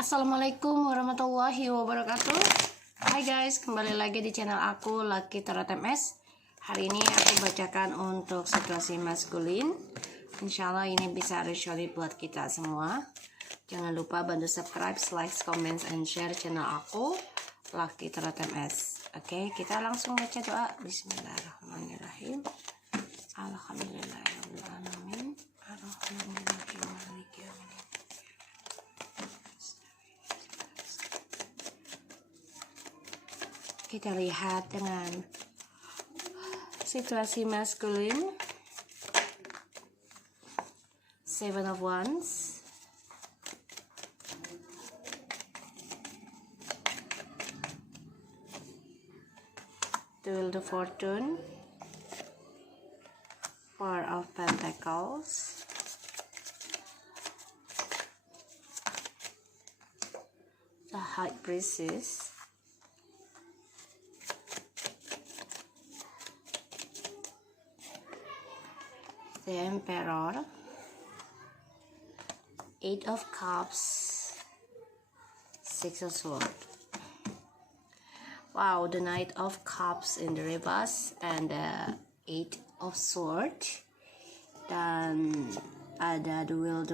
Assalamualaikum warahmatullahi wabarakatuh. Hai guys, kembali lagi di channel aku Lucky Tarot MS. Hari ini aku bacakan untuk situasi maskulin. Insya Allah ini bisa resolusi buat kita semua. Jangan lupa bantu subscribe, like, comment, and share channel aku Lucky Tarot MS. Oke, kita langsung baca doa. Bismillahirrahmanirrahim. Alhamdulillahirrahmanirrahim. Ar-Rahmanirrahim. Maliki yaumiddin. Kita lihat dengan situasi maskulin. Seven of Wands, the Wheel of Fortune, Four of Pentacles, the High Priestess, the Emperor, Eight of Cups, Six of Swords. Wow, the Knight of Cups in the reverse and the Eight of Swords. Dan ada the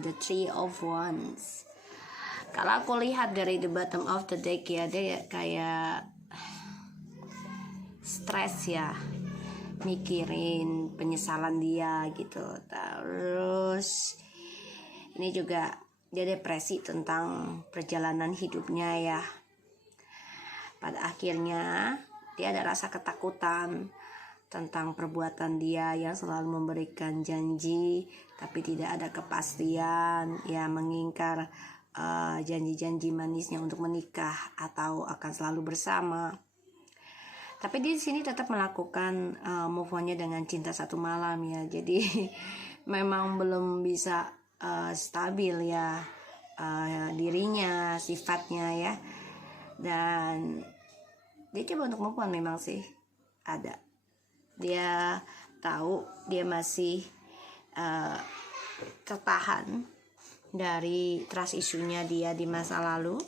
the Three of Wands. Kalau aku lihat dari the bottom of the deck ya, dia kayak stres ya, mikirin penyesalan dia gitu. Terus ini juga dia depresi tentang perjalanan hidupnya ya. Pada akhirnya dia ada rasa ketakutan tentang perbuatan dia yang selalu memberikan janji tapi tidak ada kepastian ya, mengingkar janji-janji manisnya untuk menikah atau akan selalu bersama. Tapi di sini tetap melakukan move on-nya dengan cinta satu malam ya. Jadi memang belum bisa stabil ya dirinya, sifatnya ya. Dan dia coba untuk move on memang sih ada. Dia tahu dia masih tertahan dari trust isunya dia di masa lalu,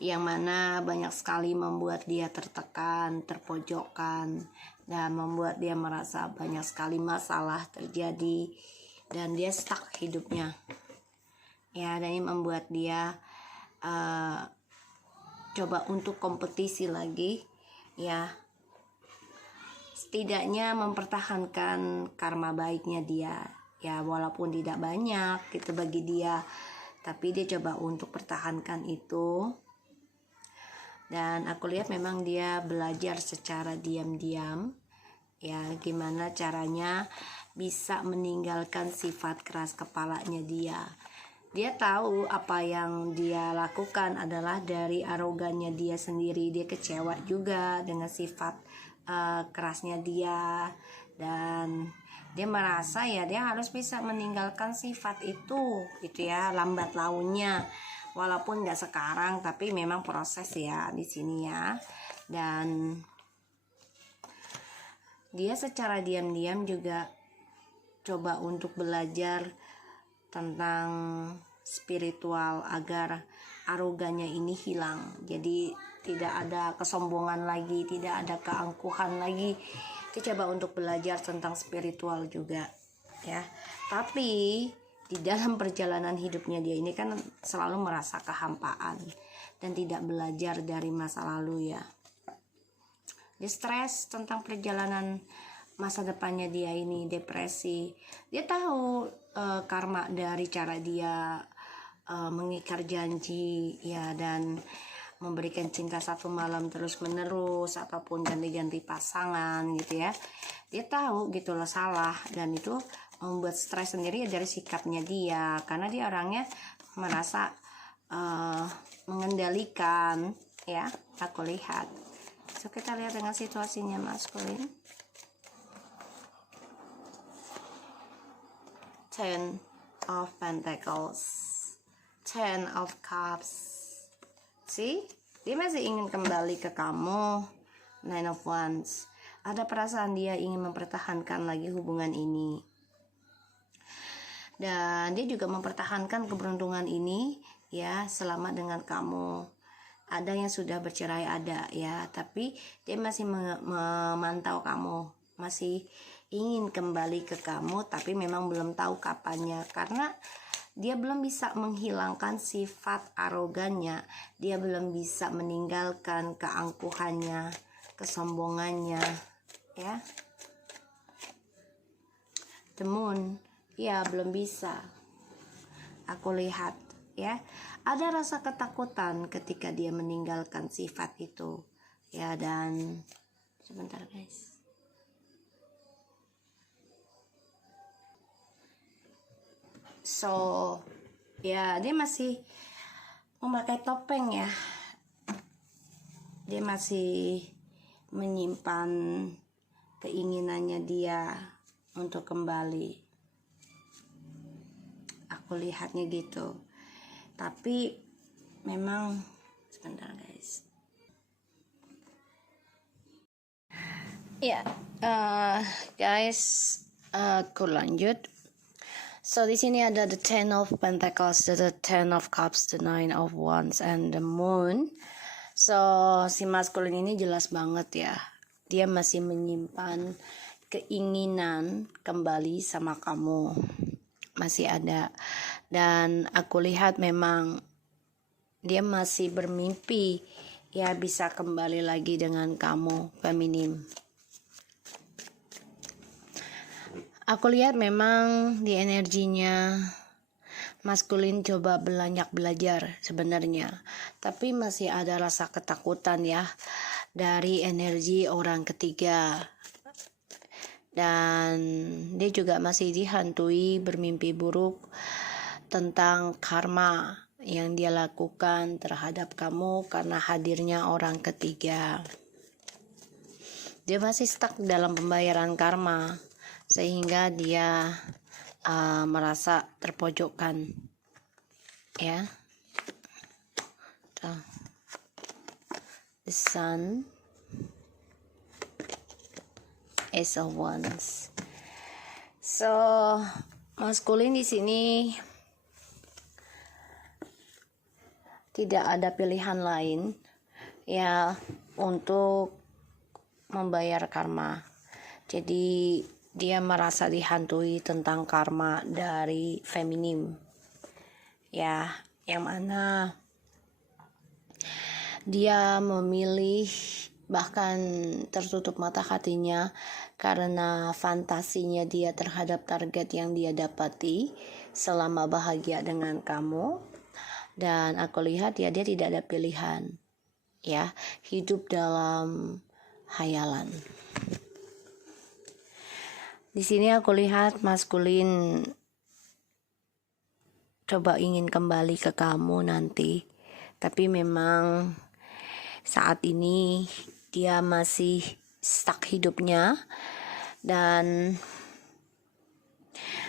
yang mana banyak sekali membuat dia tertekan, terpojokkan, dan membuat dia merasa banyak sekali masalah terjadi dan dia stuck hidupnya ya. Dan ini membuat dia coba untuk kompetisi lagi ya, setidaknya mempertahankan karma baiknya dia ya, walaupun tidak banyak gitu bagi dia, tapi dia coba untuk pertahankan itu. Dan aku lihat memang dia belajar secara diam-diam ya, gimana caranya bisa meninggalkan sifat keras kepalanya dia. Dia tahu apa yang dia lakukan adalah dari arogannya dia sendiri. Dia kecewa juga dengan sifat kerasnya dia, dan dia merasa ya dia harus bisa meninggalkan sifat itu gitu ya, lambat launnya. Walaupun nggak sekarang, tapi memang proses ya di sini ya. Dan dia secara diam-diam juga coba untuk belajar tentang spiritual agar arogannya ini hilang. Jadi tidak ada kesombongan lagi, tidak ada keangkuhan lagi. Dia coba untuk belajar tentang spiritual juga ya. Tapi di dalam perjalanan hidupnya dia ini kan selalu merasa kehampaan dan tidak belajar dari masa lalu ya. Dia stres tentang perjalanan masa depannya dia ini, depresi. Dia tahu karma dari cara dia mengikat janji ya, dan memberikan cinta satu malam terus menerus ataupun ganti-ganti pasangan gitu ya. Dia tahu gitu loh salah, dan itu membuat stres sendiri dari sikapnya dia, karena dia orangnya merasa mengendalikan ya, aku lihat. So kita lihat dengan situasinya maskulin. Ten of Pentacles, Ten of Cups. See, dia masih ingin kembali ke kamu. Nine of Wands. Ada perasaan dia ingin mempertahankan lagi hubungan ini. dan dia juga mempertahankan keberuntungan ini ya selama dengan kamu. Ada yang sudah bercerai, ada ya, tapi dia masih memantau kamu, masih ingin kembali ke kamu, tapi memang belum tahu kapannya karena dia belum bisa menghilangkan sifat arogannya, dia belum bisa meninggalkan keangkuhannya, kesombongannya ya. The Moon ya belum bisa, aku lihat ya, ada rasa ketakutan ketika dia meninggalkan sifat itu ya. Dan sebentar guys, so ya dia masih memakai topeng ya, dia masih menyimpan keinginannya dia untuk kembali, aku lihatnya gitu. Tapi memang sebentar guys ya, guys, aku lanjut. So di sini ada the Ten of Pentacles, the Ten of Cups, the Nine of Wands, and the Moon. So si maskulin ini jelas banget ya, dia masih menyimpan keinginan kembali sama kamu, masih ada. Dan aku lihat memang dia masih bermimpi ya bisa kembali lagi dengan kamu, feminim. Aku lihat memang di energinya maskulin coba banyak belajar sebenarnya, tapi masih ada rasa ketakutan ya dari energi orang ketiga. Dan dia juga masih dihantui bermimpi buruk tentang karma yang dia lakukan terhadap kamu karena hadirnya orang ketiga. Dia masih stuck dalam pembayaran karma sehingga dia merasa terpojokkan ya. The Sun, Ace of Wands. So maskulin di sini tidak ada pilihan lain ya untuk membayar karma. Jadi dia merasa dihantui tentang karma dari feminim ya, yang mana dia memilih bahkan tertutup mata hatinya karena fantasinya dia terhadap target yang dia dapati selama bahagia dengan kamu. Dan aku lihat ya dia tidak ada pilihan ya, hidup dalam hayalan. Di sini aku lihat maskulin coba ingin kembali ke kamu nanti, tapi memang saat ini dia masih stuck hidupnya. Dan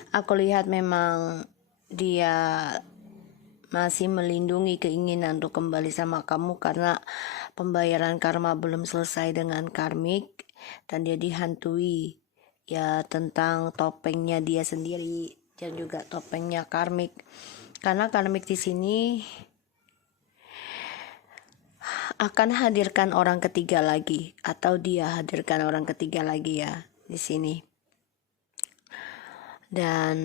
aku lihat memang dia masih melindungi keinginan untuk kembali sama kamu karena pembayaran karma belum selesai dengan karmik, dan dia dihantui ya tentang topengnya dia sendiri dan juga topengnya karmik. Karena karmik di sini akan hadirkan orang ketiga lagi, atau dia hadirkan orang ketiga lagi ya di sini. Dan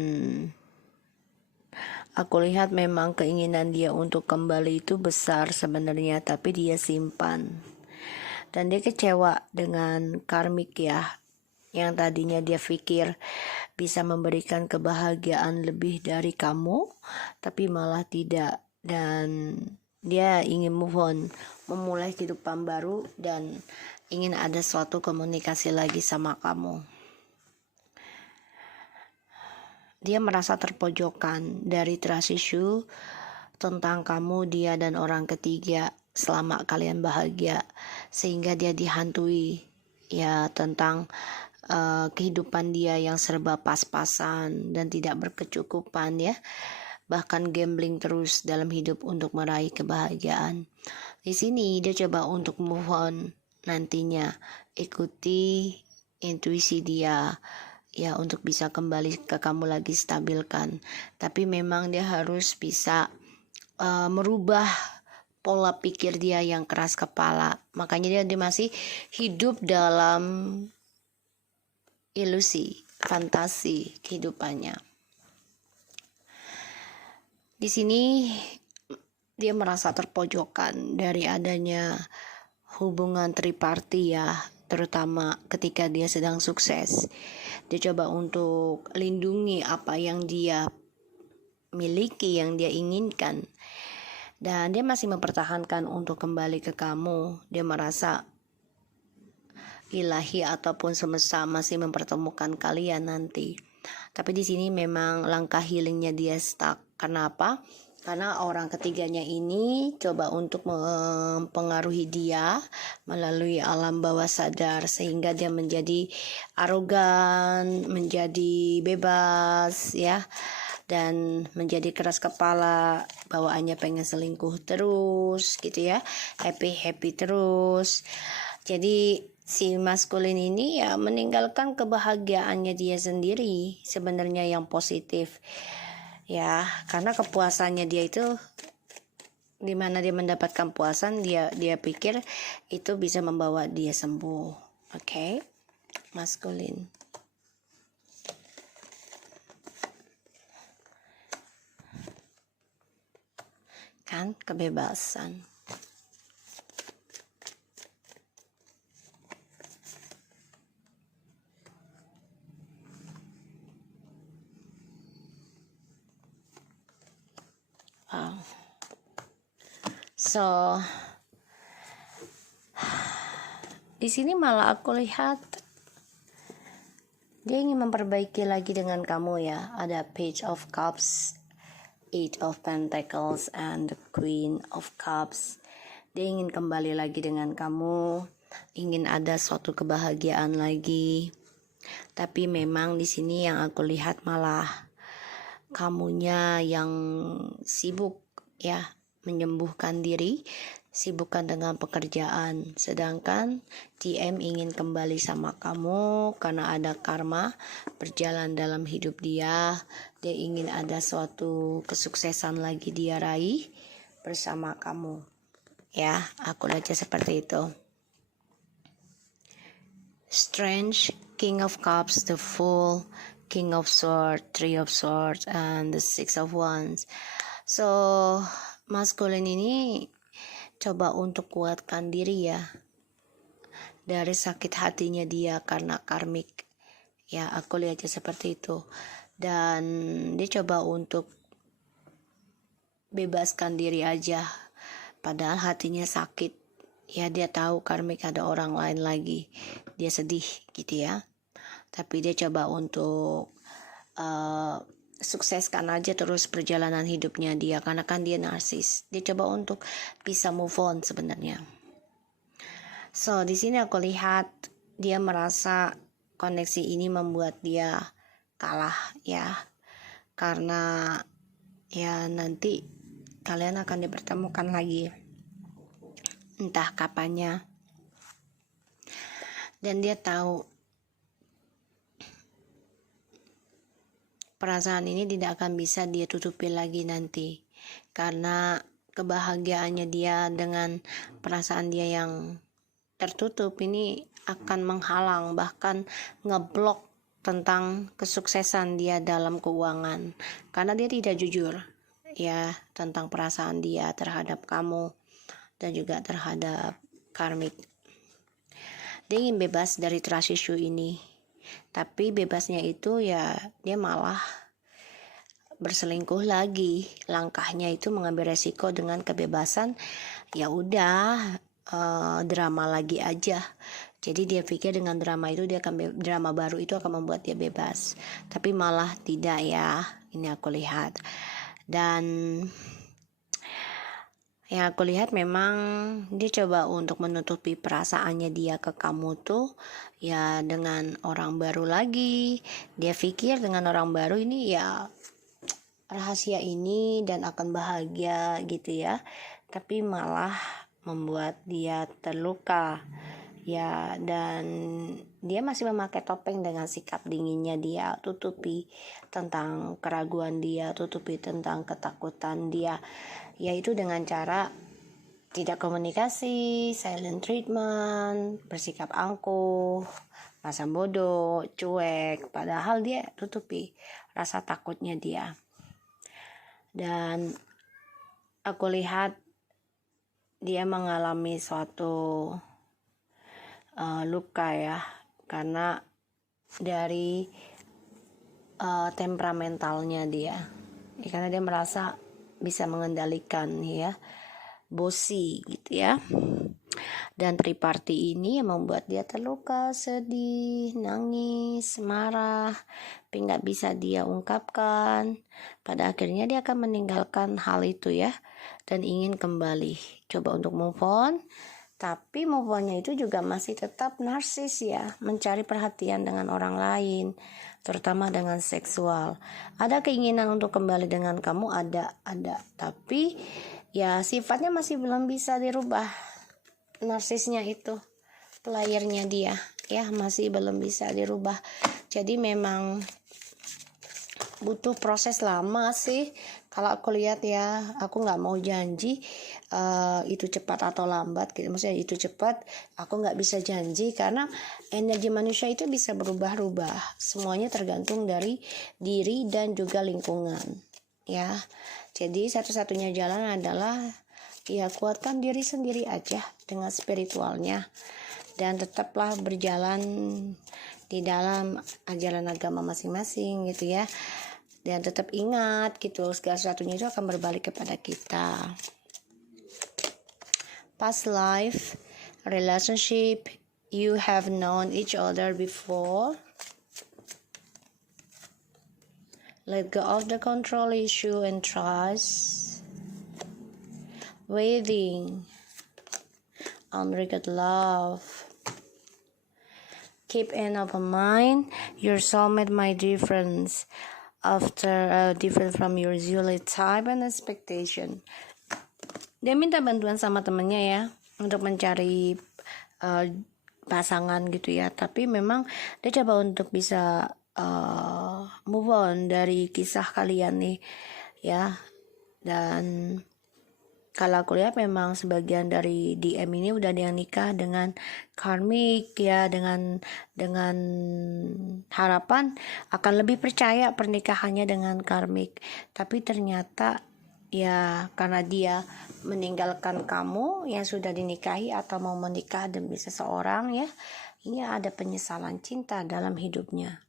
aku lihat memang keinginan dia untuk kembali itu besar sebenarnya, tapi dia simpan. Dan dia kecewa dengan karmik ya, yang tadinya dia pikir bisa memberikan kebahagiaan lebih dari kamu, tapi malah tidak. Dan dia ingin move on, memulai kehidupan baru, dan ingin ada suatu komunikasi lagi sama kamu. Dia merasa terpojokkan dari trust issue tentang kamu, dia dan orang ketiga selama kalian bahagia, sehingga dia dihantui ya tentang kehidupan dia yang serba pas-pasan dan tidak berkecukupan ya, bahkan gambling terus dalam hidup untuk meraih kebahagiaan. Di sini dia coba untuk move on nantinya, ikuti intuisi dia ya untuk bisa kembali ke kamu lagi, stabilkan. Tapi memang dia harus bisa merubah pola pikir dia yang keras kepala. Makanya dia masih hidup dalam ilusi, fantasi kehidupannya. Di sini dia merasa terpojokkan dari adanya hubungan triparti ya, terutama ketika dia sedang sukses. Dia coba untuk lindungi apa yang dia miliki, yang dia inginkan. Dan dia masih mempertahankan untuk kembali ke kamu. Dia merasa ilahi ataupun semesta masih mempertemukan kalian nanti. Tapi di sini memang langkah healingnya dia stuck. Kenapa? Karena orang ketiganya ini coba untuk mempengaruhi dia melalui alam bawah sadar, sehingga dia menjadi arogan, menjadi bebas ya, dan menjadi keras kepala, bawaannya pengen selingkuh terus gitu ya, happy terus. Jadi si maskulin ini ya meninggalkan kebahagiaannya dia sendiri sebenarnya yang positif ya, karena kepuasannya dia itu, di mana dia mendapatkan puasan, dia pikir itu bisa membawa dia sembuh. Oke, maskulin. Kan kebebasan. So di sini malah aku lihat dia ingin memperbaiki lagi dengan kamu ya. Ada Page of Cups, Eight of Pentacles, and the Queen of Cups. Dia ingin kembali lagi dengan kamu, ingin ada suatu kebahagiaan lagi. Tapi memang di sini yang aku lihat malah kamunya yang sibuk ya, menyembuhkan diri, sibukkan dengan pekerjaan. Sedangkan TM ingin kembali sama kamu karena ada karma berjalan dalam hidup dia. Dia ingin ada suatu kesuksesan lagi dia raih bersama kamu. Ya, aku baca seperti itu. Strange, King of Cups, the Fool, King of Swords, Three of Swords, and the Six of Wands. So, maskulin ini coba untuk kuatkan diri ya dari sakit hatinya dia karena karmik. Ya, aku lihatnya seperti itu. Dan dia coba untuk bebaskan diri aja. Padahal hatinya sakit. Ya, dia tahu karmik ada orang lain lagi. Dia sedih gitu ya. Tapi dia coba untuk sukseskan aja terus perjalanan hidupnya dia, karena kan dia narsis. Dia coba untuk bisa move on sebenarnya. So di sini aku lihat dia merasa koneksi ini membuat dia kalah ya, karena ya nanti kalian akan dipertemukan lagi entah kapannya. Dan dia tahu perasaan ini tidak akan bisa dia tutupi lagi nanti, karena kebahagiaannya dia dengan perasaan dia yang tertutup ini akan menghalang, bahkan ngeblok tentang kesuksesan dia dalam keuangan, karena dia tidak jujur ya tentang perasaan dia terhadap kamu dan juga terhadap karmik. Dia ingin bebas dari trust issue ini, tapi bebasnya itu ya dia malah berselingkuh lagi. Langkahnya itu mengambil resiko dengan kebebasan, ya udah drama lagi aja. Jadi dia pikir dengan drama itu drama baru itu akan membuat dia bebas, tapi malah tidak ya. Ini aku lihat. Dan yang aku lihat memang dia coba untuk menutupi perasaannya dia ke kamu tuh ya dengan orang baru lagi. Dia pikir dengan orang baru ini ya rahasia ini dan akan bahagia gitu ya, tapi malah membuat dia terluka ya, dan dia masih memakai topeng dengan sikap dinginnya dia, tutupi tentang keraguan dia, tutupi tentang ketakutan dia, yaitu dengan cara tidak komunikasi, silent treatment, bersikap angkuh, rasa bodoh, cuek, padahal dia tutupi rasa takutnya dia. Dan aku lihat dia mengalami suatu luka ya, karena dari temperamentalnya dia, karena dia merasa bisa mengendalikan ya, bossy gitu ya. Dan triparty ini yang membuat dia terluka, sedih, nangis, marah, tapi nggak bisa dia ungkapkan. Pada akhirnya dia akan meninggalkan hal itu ya, dan ingin kembali coba untuk move on. Tapi move on-nya itu juga masih tetap narsis ya, mencari perhatian dengan orang lain, terutama dengan seksual. Ada keinginan untuk kembali dengan kamu, ada, tapi ya sifatnya masih belum bisa dirubah. Narsisnya itu, playernya dia ya, masih belum bisa dirubah. Jadi memang butuh proses lama sih. Kalau aku lihat ya, aku nggak mau janji itu cepat atau lambat gitu. Maksudnya itu cepat, aku nggak bisa janji, karena energi manusia itu bisa berubah-ubah. Semuanya tergantung dari diri dan juga lingkungan ya. Jadi satu-satunya jalan adalah ya kuatkan diri sendiri aja dengan spiritualnya, dan tetaplah berjalan di dalam ajaran agama masing-masing gitu ya. Dan tetap ingat gitu, segala sesuatunya itu akan berbalik kepada kita. Past life, relationship, you have known each other before. Let go of the control issue and trust. Waiting on regret love. Keep an open mind. Your soulmate might difference after different from your usual type and expectation. Dia minta bantuan sama temennya ya untuk mencari pasangan gitu ya, tapi memang dia coba untuk bisa move on dari kisah kalian nih ya. Dan kalau aku lihat memang sebagian dari DM ini udah ada yang nikah dengan karmik ya, dengan harapan akan lebih percaya pernikahannya dengan karmik. Tapi ternyata ya karena dia meninggalkan kamu yang sudah dinikahi atau mau menikah demi seseorang ya, ini ada penyesalan cinta dalam hidupnya.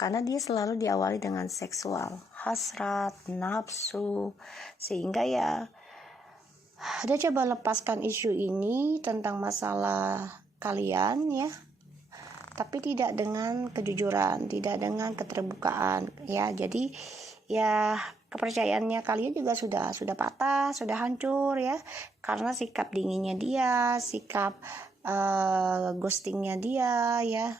Karena dia selalu diawali dengan seksual, hasrat, nafsu, sehingga ya dia coba lepaskan isu ini tentang masalah kalian ya, tapi tidak dengan kejujuran, tidak dengan keterbukaan ya. Jadi ya kepercayaannya kalian juga sudah patah, sudah hancur ya, karena sikap dinginnya dia, sikap ghostingnya dia ya,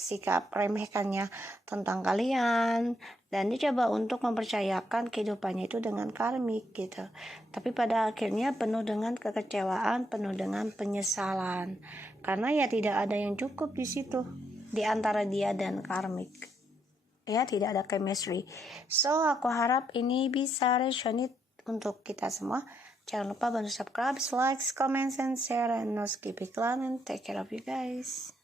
sikap remehkannya tentang kalian. Dan dia coba untuk mempercayakan kehidupannya itu dengan karmik gitu, tapi pada akhirnya penuh dengan kekecewaan, penuh dengan penyesalan, karena ya tidak ada yang cukup di situ di antara dia dan karmik ya, tidak ada chemistry. So aku harap ini bisa resonate untuk kita semua. Jangan lupa bantu subscribe, like, comment, and share, and no skip iklan, and take care of you guys.